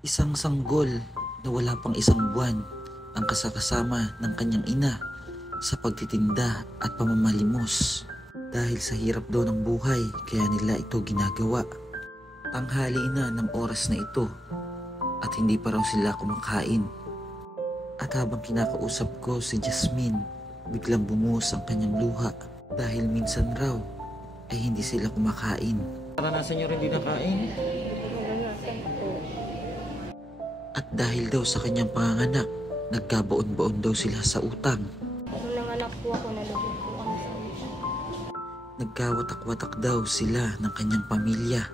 Isang sanggol na wala pang isang buwan ang kasakasama ng kanyang ina sa pagtitinda at pamamalimos. Dahil sa hirap daw ng buhay kaya nila ito ginagawa. Tanghali na ng oras na ito at hindi pa raw sila kumakain. At habang kinakausap ko si Jasmine, biglang bumuhos ang kanyang luha dahil minsan raw ay hindi sila kumakain. Naranasan niyo rin di nakain? At dahil daw sa kanyang panganganak, nagkabaon-baon daw sila sa utang. Nung nanganak po ako, nalugod po kami sa utang. Nagkawatak-watak daw sila ng kanyang pamilya.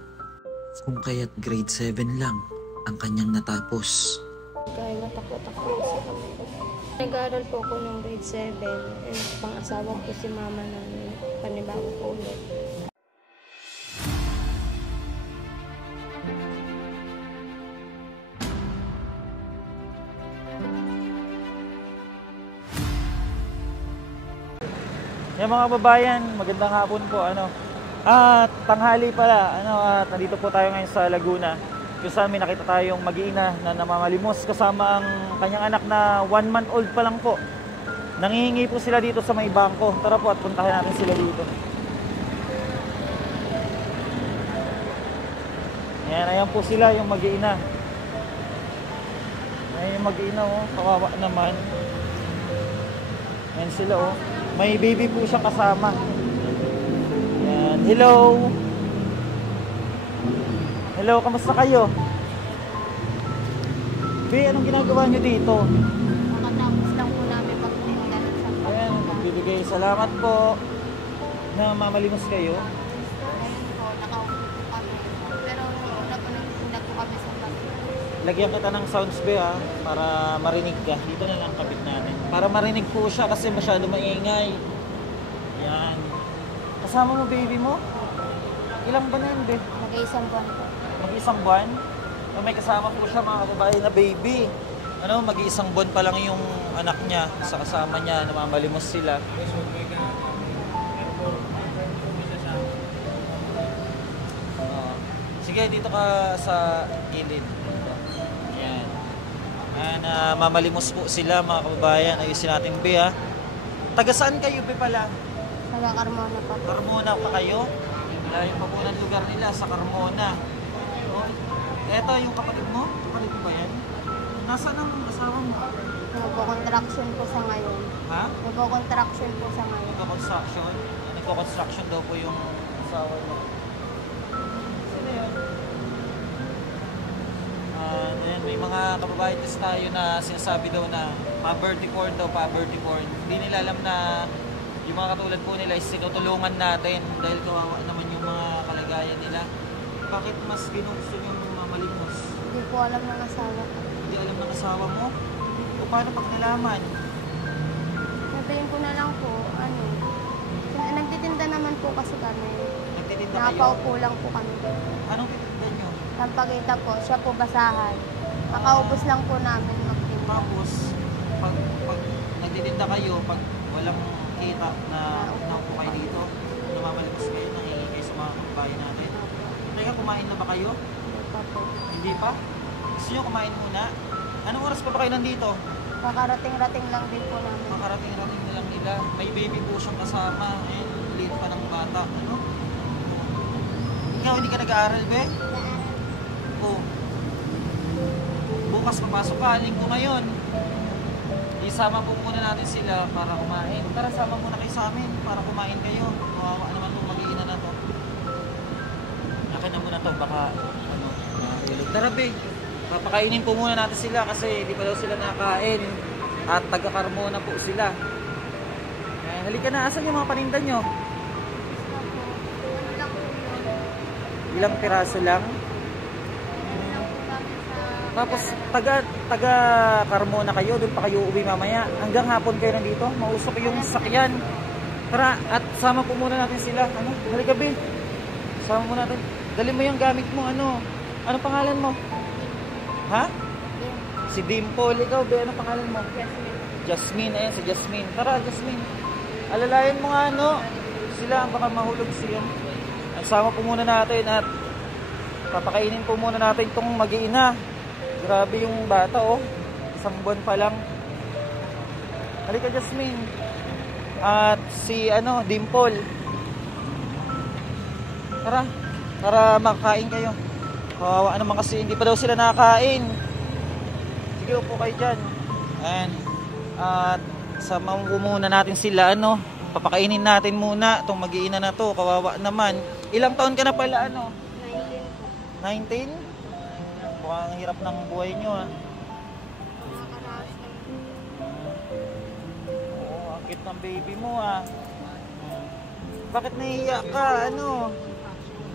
Kung kaya't grade 7 lang ang kanyang natapos. Kaya watak-watak po sa kami. Nag-aaral po ako ng grade 7 and pang-asawa po si mama namin. Panibago po ulit. Yung mga babayan, magandang hapon po. Tanghali pala. Nandito po tayo ngayon sa Laguna. Kung sa amin nakita tayong mag-iina na namamalimos kasama ang kanyang anak na 1 month old pa lang po. Nangihingi po sila dito sa may bangko. Tara po at puntahan natin sila dito. Ayan po sila yung mag-iina. Ayan yung mag-iina, oh. Kawawa naman. Ayan sila, oh. May baby po siya kasama. Ayan. Hello. Hello, kamusta kayo? Be, anong ginagawa nyo dito? Nakatapos lang po namin pagtinda sa pagtinda. Ayan, magbibigay salamat po na mamalimos kayo. Ngayon po, nakaupo po kami. Pero una po nagtinda po kami sa pagtinda. Lagyan kita ng sounds, be, para marinig ka. Dito na lang kabit natin. Para marinig po siya kasi masyado maingay. Ayan. Kasama mo baby mo? Ilang ba na yun, be? Mag-iisang buwan po. Mag-iisang buwan? May kasama po siya mga kababae na baby. Mag-iisang buwan pa lang yung anak niya sa kasama niya, namamalimos sila. Sige, dito ka sa gilid. Ayan. Ayan, mamalimos po sila mga kababayan. Ayusin natin, be, ha. Taga saan kayo, be, pala? Taga Carmona po. Carmona pa kayo? Layo pa po ng lugar nila sa Carmona. Eto yung kapatid mo? Kapatid mo ba yan? Nasaan ang asawa mo? Nagpo-contraction po sa ngayon. Ha? Nagpo-contraction po sa ngayon. Nagko-construction? Nagko-construction daw po yung asawa mo. Sino yun? Ayan, may mga kababayan tayo na sinasabi daw na poverty porn daw, poverty porn. Hindi nila alam na yung mga katulad po nila is tinutulungan natin dahil kawawa naman yung mga kalagayan nila. Bakit mas ginusto nyo mamalimos? Hindi po alam ng asawa ko. Hindi alam ng asawa mo? O paano pag nalaman? Sabihin ko na lang po, nagtitinda naman po kasi kami. Nagtitinda kayo? Nakapaupo lang po kami. Anong titinda nyo? Sampagita po, siya po basahan. Nakaubos lang po namin magtinda. Tapos, pag nagtitinda kayo, pag walang kita na naupo kayo dito, namamalimos kayo, nangingi kayo sa mga kababayan natin. Teka, kumain na ba kayo? Pa po. Hindi pa? Gusto nyo kumain muna? Anong oras pa ba kayo nandito? Kakarating-rating lang din po namin. Makarating-rating na lang nila. May baby po siyang kasama. Liit pa ng bata. Ikaw, hindi ka nag-aaral, be? Oo. Bukas papasok ka. Linggo ngayon. Isama po muna natin sila para kumain. Tara, sama muna kayo sa amin para kumain kayo. Kawawa naman itong mag-iina na to. Akin na muna to. Baka, tara, be. Papakainin po muna natin sila kasi hindi pa daw sila nakain. At taga-Carmona po sila. Halika na. Asan yung mga paninda nyo? Ilang piraso lang? Tapos taga-Carmona kayo, doon pa kayo uwi mamaya. Hanggang hapon kayo nandito, mausok yung sakyan. Tara, at sama po muna natin sila. Halika, be. Sama mo natin. Dali mo yung gamit mo, Anong pangalan mo? Ha? Si Dimple. Ikaw, be, anong pangalan mo? Jasmine. Ayan, si Jasmine. Tara, Jasmine. Alalayan mo nga, sila, baka mahulog siya. Sama po muna natin at papakainin po muna natin itong mag-iina. Grabe yung bata, oh. Isang buwan pa lang. Halika, Jasmine. At si, Dimple. Tara, para makakain kayo. Kawawa naman kasi hindi pa daw sila nakakain. Sige, upo kayo dyan. Ayan. At sama muna natin sila, papakainin natin muna itong mag-iina na to. Kawawa naman. Ilang taon ka na pala, 19? Mukhang ang hirap ng buhay nyo, ha. Oo, ang cute ng baby mo, ha. Bakit nahihiya ka,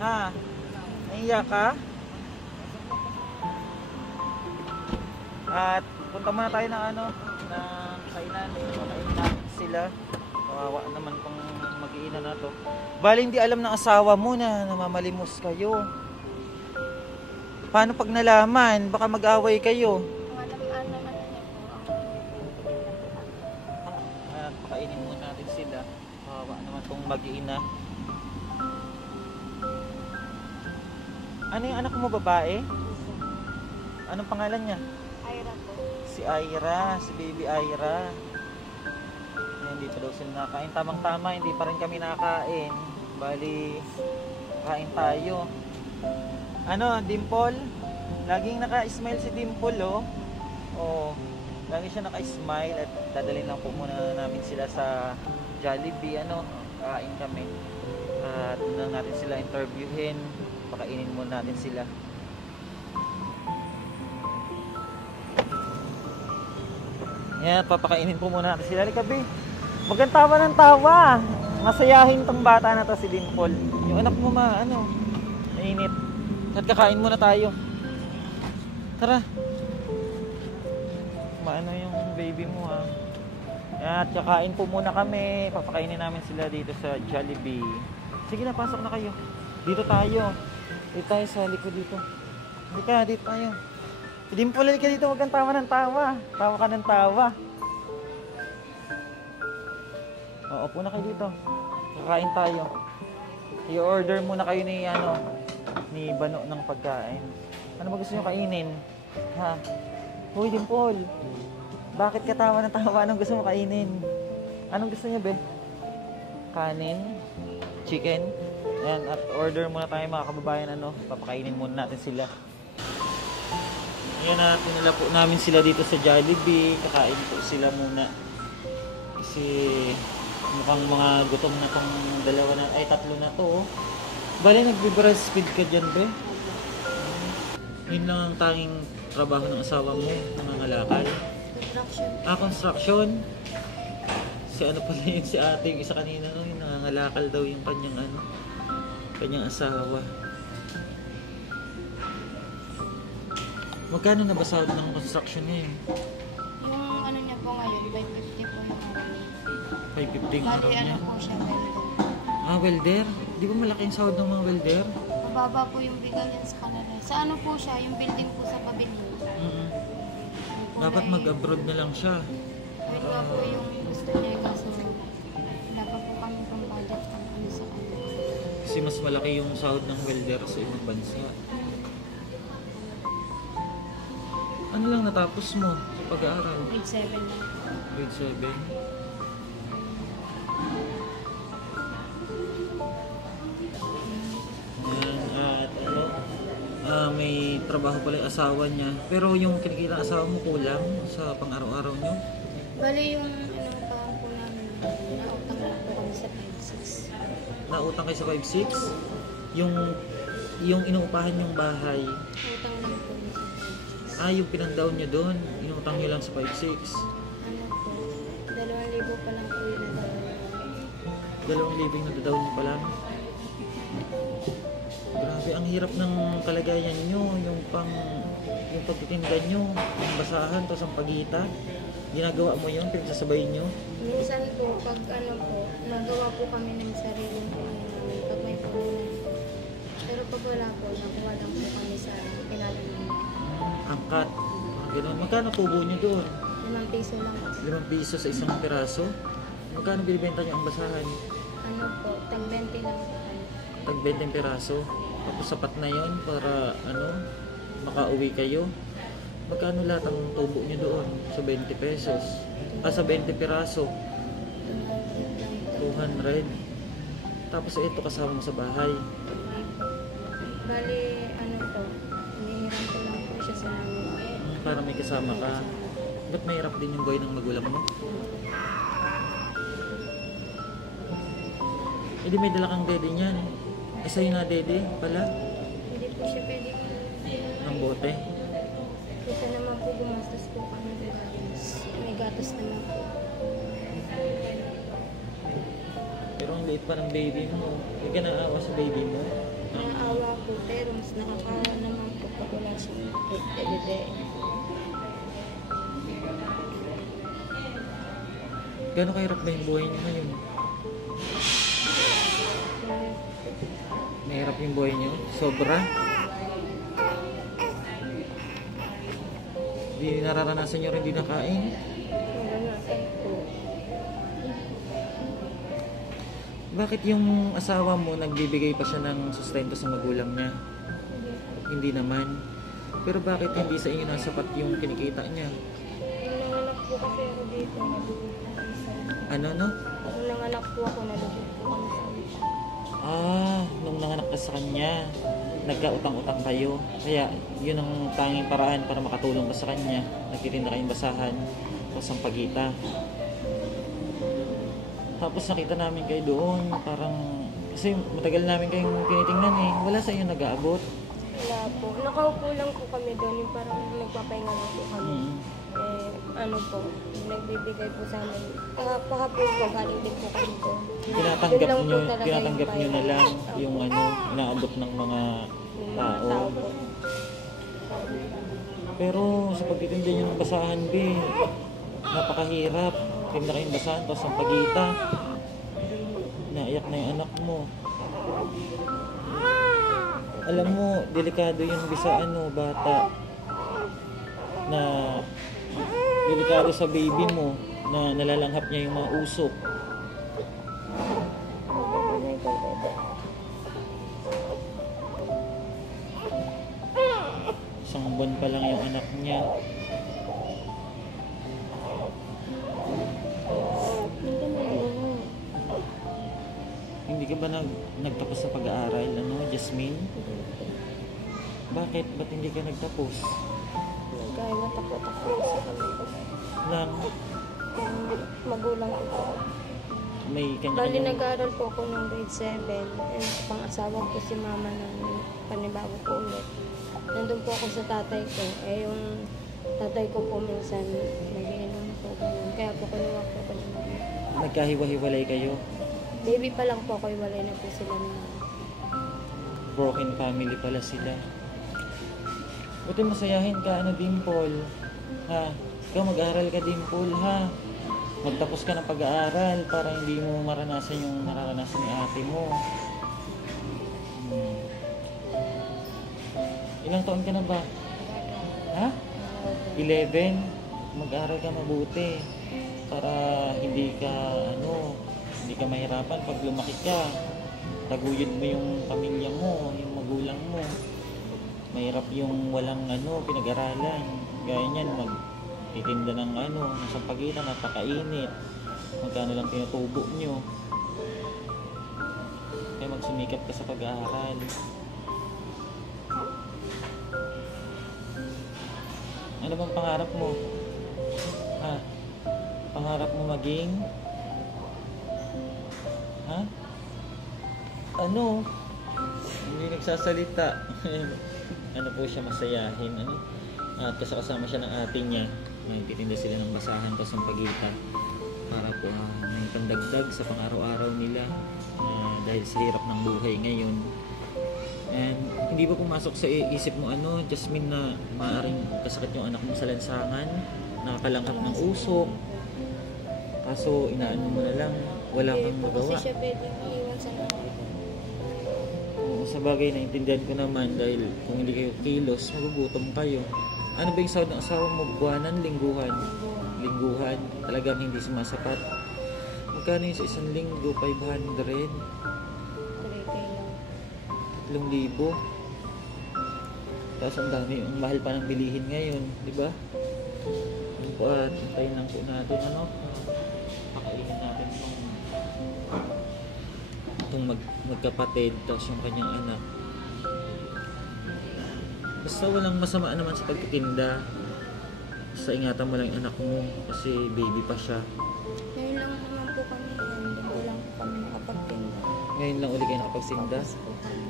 Ha? Nahihiya ka? At punta muna tayo ng kainan. Pakainin natin sila. Kawawa naman kung mag-iina na to. Bali hindi alam ng asawa mo na namamalimos kayo. Paano pag nalaman? Baka mag-away kayo. At pakainin muna natin sila. Kawawa naman kung mag-iina. Ano yung anak mo, babae? Anong pangalan niya? Ira po. Si Ira, si baby Ira. Hindi pa daw sila nakain. Tamang-tama, hindi pa rin kami nakain. Bali, kain tayo. Dimple? Laging naka-smile si Dimple, oh. Oh, lagi siya naka-smile at dadalhin lang po muna namin sila sa Jollibee, kain kami. At na natin sila interviewin. Pakainin muna natin sila. Yan, papakainin po muna natin sila. Halika, be. Huwag kang tawa ng tawa. Masayahin tong bata na to, si Dimple. Yung anak mo mainit. At kakain muna tayo. Tara. Maano yung baby mo, ha. At kakain po muna kami. Papakainin namin sila dito sa Jollibee. Sige na, pasok na kayo. Dito tayo. Dito tayo sa likod dito. Halika, dito tayo. Dimple ka dito, huwag kang tawa ng tawa. Tawa ka ng tawa. Oo, upo na kayo dito. Kakain tayo. I-order muna kayo ni Bano ng pagkain. Ano ba gusto nyo kainin? Ha? Hoy, Dimple. Bakit ka tawa ng tawa? Anong gusto mo kainin? Anong gusto niya, be? Kanin? Chicken? Ayan, at order muna tayo mga kababayan, papakainin muna natin sila. Ayan na, tinala po namin sila dito sa Jollibee. Kakain po sila muna. Kasi mukhang mga gutom na tong tatlo na to, oh. Bale, nagbe-breastfeed ka dyan, be? Yun lang ang tanging trabaho ng asawa mo, nangangalakal. Construction. Si pala yun, si ate, yung isa kanina, yung nangangalakal daw yung kanyang asawa. Magkano na ba sahod ng construction niya yun? Yung niya po ngayon, 550 po yung araw. 550 araw niya? Po siya, welder. Welder? Di ba malaki yung sahod ng mga welder? Mababa po yung bigayan sa kanila. Sa po siya, yung building po sa pavilion. Dapat mag-abroad na lang siya. Yun nga po yung gusto niya, kaso dapat po kami pang budget sa kanila. Kasi mas malaki yung sahod ng welder sa ibang bansa. Ano lang natapos mo sa pag-aaral? Grade 7 lang. Grade 7? May trabaho pala yung asawa niya. Pero yung kinikita ng asawa mo kulang sa pang-araw-araw niyo? Bali yung pa po namin, nautang lang po kami sa 5-6. Nautang kayo sa 5-6? Yung inuupahan yung bahay? Utang lang po sa 5-6. Yung pinang-down niyo doon, inutang niyo lang sa 5-6? Po, 2,000 pa lang po yun na daw. 2,000 yung nadadown niyo pa lang? Grabe, ang hirap ng kalagayan nyo, yung pagtitinda nyo, yung basahan, tapos ang pagita. Ginagawa mo yun, pinagsasabay nyo? Minsan po, pag nagawa po kami ng sariling po namin, pag may puhunan. Pero pag wala po, nakuha lang po kami sa pinalang namin. Angkat. Ganun. Magkano tubo nyo doon? 5 piso lang. 5 piso sa isang piraso? Magkano binibenta nyo ang basahan? Tag 20 lang po kami. Tag 20 piraso? Tapos sapat na yon para makauwi kayo. Magkano lahat ang tubo niyo doon? Sa 20 pesos? Sa 20 piraso? 200. Tapos ito kasama mo sa bahay. Bali, ano po, hinihiram ko lang po siya sa namin. Para may kasama ka. Ba't mahirap din yung buhay ng magulang mo? Hindi may dala kang dede niyan. Sa'yo na dede pala? Hindi po siya pwede Ng bote? Kita naman po gumastos po kami ng gatas. May gatas naman po. Pero ang liit pa ng baby mo. Hindi ka naawa sa baby mo? Naawa po, pero mas nakakawa naman po pag wala siyang dede. Gano'ng kahirap ba yung buhay niyo ngayon? Mahirap yung buhay niyo? Sobra? Hindi nararanasan niyo rin di nakain? Maranasan po. Bakit yung asawa mo nagbibigay pa siya ng sustento sa magulang niya? Hindi naman. Pero bakit hindi sa inyo nasapat yung kinikita niya? Nung nanganak po kasi ako dito, nalugod po kami sa... Nung nanganak po ako, nalugod po kami sa... Nung nanganak ka sa kanya, nagkautang-utang kayo. Kaya yun ang tanging paraan para makatulong ka sa kanya. Nagtitinda kayong basahan o sampagita. Tapos nakita namin kayo doon, parang... Kasi matagal namin kayong tinitingnan eh. Wala sa inyo nag-aabot. Wala po. Nakaupo lang po kami doon, yung parang nagpapahinga lang po kami. Ano po, nagbibigay po sa amin. Kahapon po, galing din po kami doon. Tinatanggap nyo na lang yung inaabot ng mga tao. Po. Pero sa pagtitinda nyo ng basahan, napakahirap. Tinda kayong basahan, tapos ang pagita. Naiyak na yung anak mo. Alam mo, delikado yung bata. Na delikado sa baby mo na nalalanghap niya yung mga usok. Isang buwan pa lang yung anak niya. Hindi ka ba nagtapos sa pag-aaral, Jasmine? Bakit? Ba't hindi ka nagtapos? Kaya matakot-takot sa kami po. Yung magulang ko po. May Bali kanya-kanya. nag-aaral po ako ng grade 7. Pang-asawa ko si mama ng panibago po ulit. Nandun po ako sa tatay ko. Yung tatay ko po minsan nag-iinom po. Kaya po kinuha po ako ng mama. Nagkahiwa-hiwalay kayo? Baby pa lang po ako, iwalay na po sila ng mama. Broken family pala sila. Buti masayahin ka, Dimple. Ha? Ikaw mag-aaral ka, Dimple, ha? Magtapos ka ng pag-aaral para hindi mo maranasan yung nararanasan ni ate mo. Ilang taon ka na ba? Ha? 11? Mag-aaral ka mabuti para hindi ka mahirapan pag lumaki ka. Taguyod mo yung pamilya mo, yung magulang mo. Mahirap yung walang pinag-aralan. Gaya niyan, magtitinda ng ng sampagitan, napakainit. Magkano lang tinutubo nyo. Kaya magsumikap ka sa pag-aaral. Ano bang pangarap mo? Ha? Pangarap mo maging? Ha? Hindi nagsasalita. Ano po siya, masayahin. At kasama siya ng ate niya. May titinda sila ng basahan o sampagitan para po may pandagdag sa pang-araw-araw nila dahil sa hirap ng buhay ngayon. And hindi ba pumasok sa isip mo Jasmine, na maaaring kasakit yung anak mo sa lansangan, nakakalangkap ng usok, kaso inaano mo na lang, wala kang magawa? Kasi siya pwedeng iiwan sa mga. Sa bagay, naintindihan ko naman dahil kung hindi kayo kilos, magugutom kayo. Ano ba yung sahod ng asawa mo? Buwanan, lingguhan? Lingguhan. Talagang hindi sumasapat. Magkano yung sa isang linggo? 500? 3K lang. 3,000? Tapos ang dami, ang mahal pa ng bilihin ngayon, di ba? Yun po at hintayin lang po natin ano, pakainin natin itong magkapatid, tapos yung kanyang anak. Basta walang masama naman sa pagtitinda. Basta ingatan mo lang yung anak mo kasi baby pa siya. Ngayon lang naman po kami, hindi ko lang po kami nakapagtinda. Ngayon lang uli kayo nakapagsinda. Tapos po kami.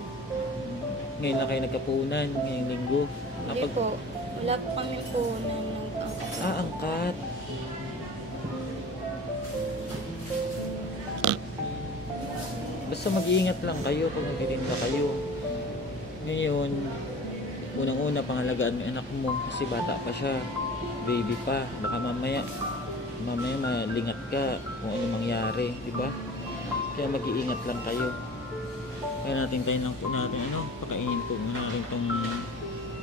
Ngayon lang kayo nagkapunan, ngayong linggo. Hindi po, wala po kami po na Angkat. Basta mag-iingat lang kayo pag nagtitinda kayo. Ngayon, unang-una pangalagaan mo yung anak mo kasi bata pa siya, baby pa. Baka mamaya malingat ka kung ano mangyari, di ba? Kaya mag-iingat lang kayo. Kaya natin tayo lang po natin pakainin po muna natin itong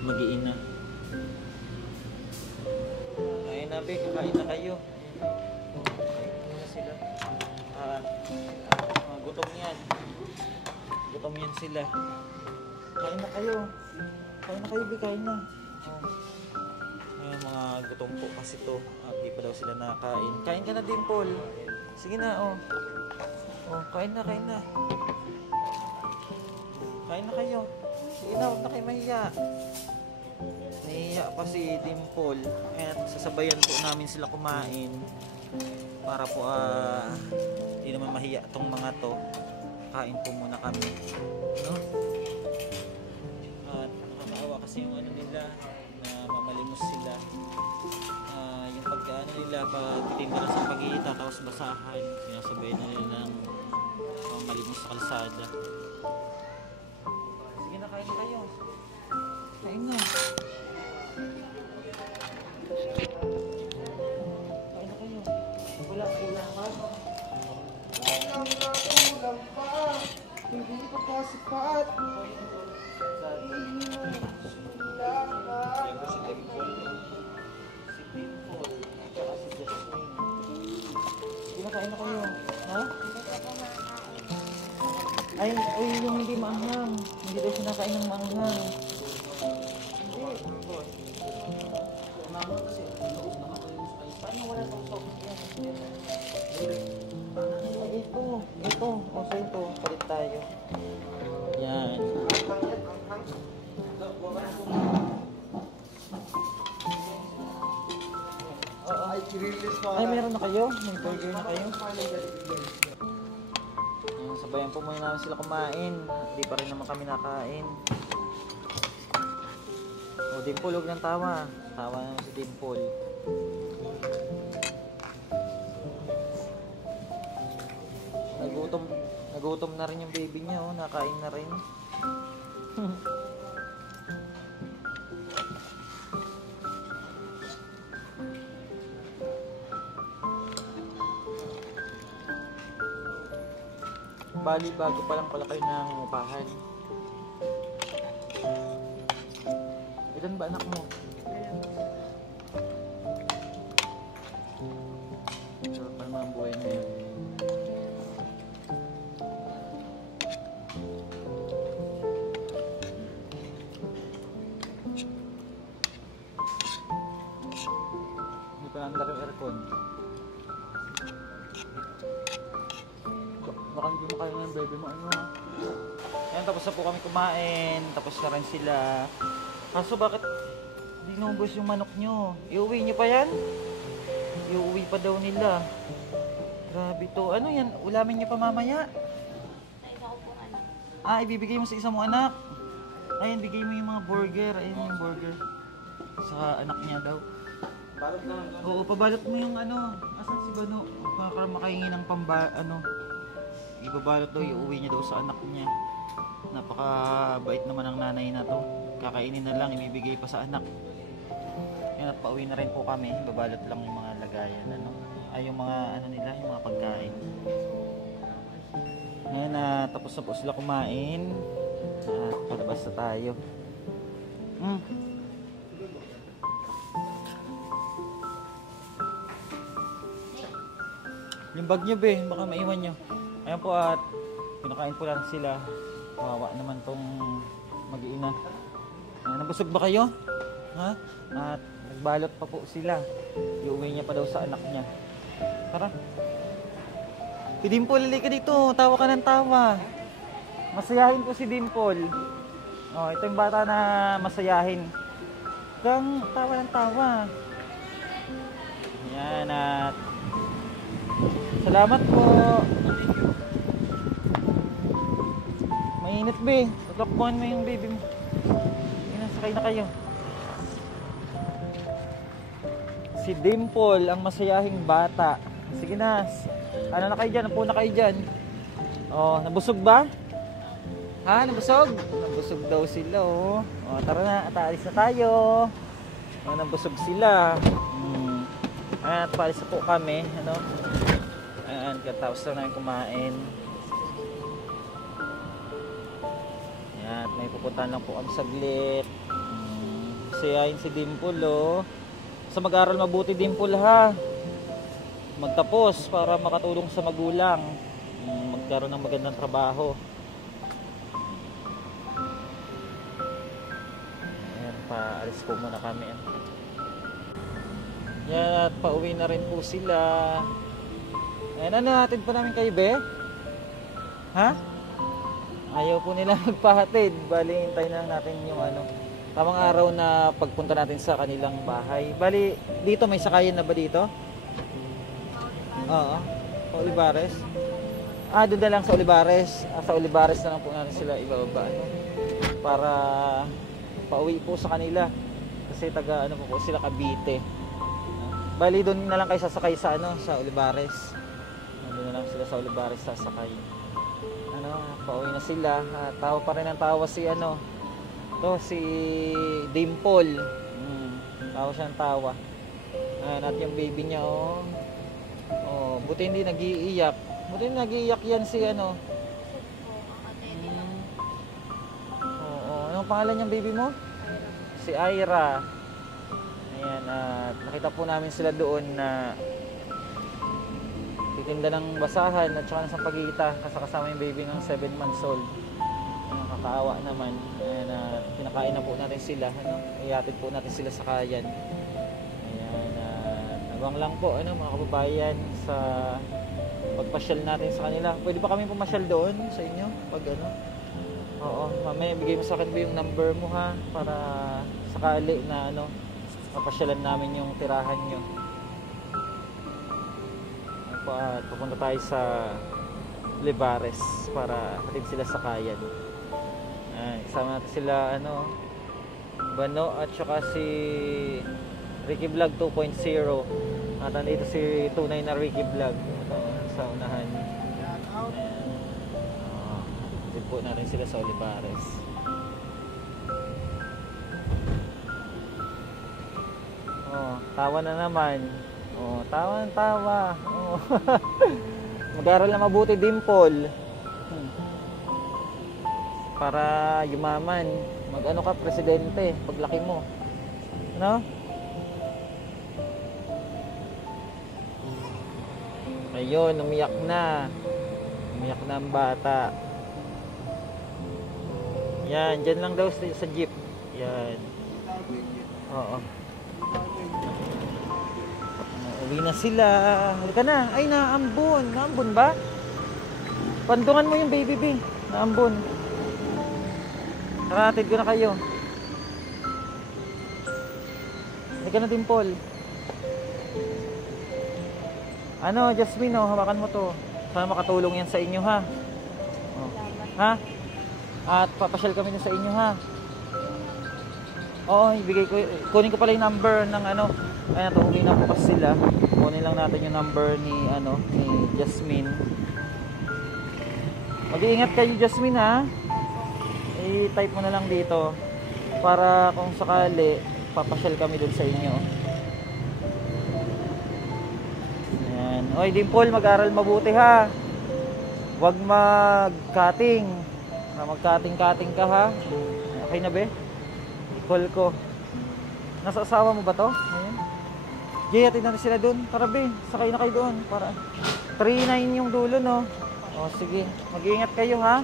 mag-iina. Ayun na be, kakain na kayo. Kakain na sila. Gutom yan. Gutom yan sila. Kain na kayo. Kain na kayo, be, kain na. Ayun, mga gutom po kasi to. At di pa daw sila nakakain. Kain ka na din, Paul. Sige na, kain na, kain na. Kain na kayo. Sige na, huwag na kayo mahiya. Nahiya pa si Dimple. At sasabayan po namin sila kumain. Para po, hindi naman mahiya tong mga to. Kain po muna kami. No? At nakakaawa kasi yung nila, na mamalimos sila. Yung pagkaano nila, pagtitinda na sa pagkita, tapos basahan. Sinasabayan na nila ng malimos sa kalsada. Sige na, kain kayo. Kain na. Kain na kayo. Kulang ka. Kulang pa. Hindi pa pasipat. Kulang pa. Si Dimple. At saka si Jasmine. Sige na, kain na kayo. Ha? Ay, yung hindi maanghang. Hindi daw sinakain ng maanghang. Hindi. Maanghang kasi. Paano wala pang sauce yan? Ay, ito. O, so ito. Palit tayo. Yan. Ay, i-release pa. Ay, meron na kayo? May burger na kayo? Sabayan po muna namin sila kumain. Hindi pa rin naman kami nakain. O, Dimple, huwag ng tawa. Tawa naman si Dimple. Nagutom na rin yung baby niya, nakain na rin. Bali, bago pa lang pala kayo nangungupahan. Ilan ba anak mo? Sarap pa naman ang buhay ngayon. Hindi pa naandar yung aircon. Baka hindi mo kaya ng baby mo Ayan, tapos na po kami kumain. Tapos na rin sila. Kaso bakit di naubos yung manok nyo? Iuwi nyo pa yan? Iuwi pa daw nila. Grabe to. Ano yan? Ulamin nyo pa mamaya? Ibibigay mo sa isang mo anak. Ayan, bigay mo yung mga burger. Ayan yung burger. Sa anak niya daw. Balot na. Oo, pabalot mo yung asan si Bano? Para makahingi ng ibabalot daw, iuwi niya daw sa anak niya. Napakabait naman ang nanay na to. Kakainin na lang, ibibigay pa sa anak. Yan, at pauwi na rin po kami. Ibabalot lang yung mga lagayan, yung mga nila, yung mga pagkain. Ngayon tapos na po sila kumain. At palabas na tayo. Yung bag nyo, be, baka maiwan nyo. Ayan po, at pinakain po lang sila. Kawawa naman tong mag-iina. Ayan, busog ba kayo? Ha? At nagbalot pa po sila. Iuwi niya pa daw sa anak niya. Tara. Si Dimple, halika dito. Tawa ka ng tawa. Masayahin po si Dimple. Oh, ito yung bata na masayahin. Kang tawa ng tawa. Yan at salamat po. Mainit be. Tatakbuhan mo yung baby mo. Yan, sakay na kayo. Si Dimple, ang masayahing bata. Sige na. Ano na kayo dyan? Napo na kayo dyan. Oh, nabusog ba? Ha? Nabusog? Nabusog daw sila, oh. Oh, tara na. At alis na tayo. Oh, nabusog sila. At paalis na po kami. Ano? Ayan, katapos na namin kumain. Ayan, may pupuntahan lang po kami saglit. Sayahin si Dimple, oh. Sa mag-aral mabuti, Dimple, ha. Magtapos para makatulong sa magulang. Magkaroon ng magandang trabaho. Ayan, paalis po muna kami. Yan, at pauwi na rin po sila. Ayan, ano, hatid pa namin kayo, be? Ha? Ayaw po nila magpahatid. Bali, hintayin na natin yung ano, tamang araw na pagpunta natin sa kanilang bahay. Bali, dito may sakayan na ba dito? Oo. Sa Olivares? Ah, doon na lang sa Olivares. Sa Olivares na lang po natin sila ibababa. Ano? Para pauwi po sa kanila. Kasi taga ano po sila Cavite. Bali doon na lang kayo sasakay sa ano, sa Olivares. Doon na lang sila sa Olivares sasakay. Ano, pauwi na sila. Tawa pa rin ang tawa si ano. To si Dimple. Tawa siya ng tawa. At yung baby niya, oh. Oh, buti hindi nag-iiyak. Buti hindi nag-iiyak yan si ano. Oo, anong pangalan niyang baby mo? Si Ira. Ayan, at nakita po namin sila doon na titinda ng basahan at saka ng sampagita kasama yung baby ng 7 months old. Nakakaawa naman. Ayan, at pinakain na po natin sila. Ano? Ihatid po natin sila sa kayan. Ayan, nagawang lang po ano, mga kababayan sa pagpasyal natin sa kanila. Pwede ba kami pumasyal doon sa inyo? Pag ano? Oo, mamaya bigay mo sa akin ba yung number mo, ha? Para sakali na ano, papasyalan namin yung tirahan nyo. At pupunta tayo sa Olivares para hatid sila sa kayan. Isama natin sila ano, Bano at saka si Ricky Vlog 2.0. At nandito si tunay na Ricky Vlog sa unahan. Hatid po natin sila sa Olivares. Oh, tawa na naman. Oh, tawa ng tawa. Oh. Mag-aral na mabuti, Dimple. Para yumaman. Mag-ano ka, presidente, paglaki mo. Ano? Ayun, umiyak na. Umiyak na ang bata. Yan, dyan lang daw sa jeep. Yan. Oo. Uwi na sila. Halika na. Ay, naambon. Naambon ba? Pandungan mo yung baby B. Naambon. Haratid ko na kayo. Halika na, Dimple. Ano, Jasmine, oh, hawakan mo to. Sana makatulong yan sa inyo, ha? Oh. Ha? At papasyal kami din sa inyo, ha? Oo, ibigay ko. Kunin ko pala yung number ng ano. Ayan, uwi na bukas sila. Kunin lang natin yung number ni ano, ni Jasmine. Mag-iingat kayo, Jasmine, ha? I-type mo na lang dito para kung sakali papasyal kami dun sa inyo. Ayan. Oy, Dimple, mag-aral mabuti, ha? Huwag mag-cutting. Mag-cutting-cutting ka, ha? Okay na, be? I-call ko. Nasa asawa mo ba to? Ayan. Jay, atid natin sila dun. Tara, be, sakay na kayo doon. Para 3-9 yung dulo, no? O, sige. Mag-iingat kayo, ha?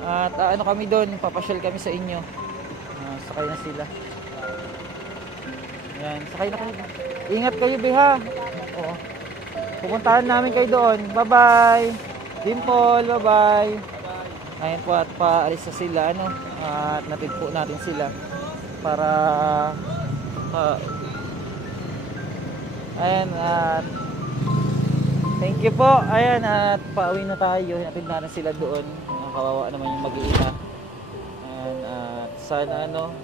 At ano kami doon, papasyal kami sa inyo. sakay na sila. Yan, sakay na kayo. Ingat kayo, Beha. Oo. Pupuntahan namin kayo doon. Bye-bye. Dimple, bye-bye. Ayun po at paalis na sila, ano. At natid po natin sila para ayan, at thank you po. Ayan, at pauwi na tayo. Natid natin sila doon. Kawawa naman yung mag-iina. Ayan, at sana ano,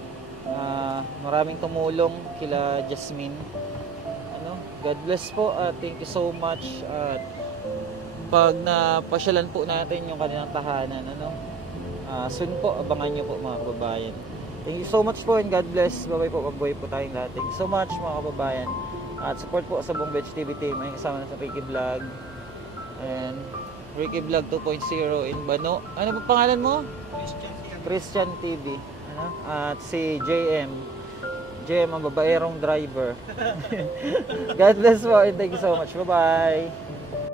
maraming tumulong kila Jasmine. Ano, God bless po at thank you so much. At pag napasyalan po natin yung kanilang tahanan, ano, soon po, abangan nyo po mga kababayan. Thank you so much po and God bless. Bye-bye po, mabuhay po tayong lahat. Thank you so much mga kababayan. At support po sa Buong Beach TV team. May kasama na sa Ricky Vlog. And Ricky Vlog 2.0 in Bano. Ano pa pangalan mo? Christian TV. Ano? At si JM. JM ang babaerong driver. God bless po and thank you so much. Bye-bye.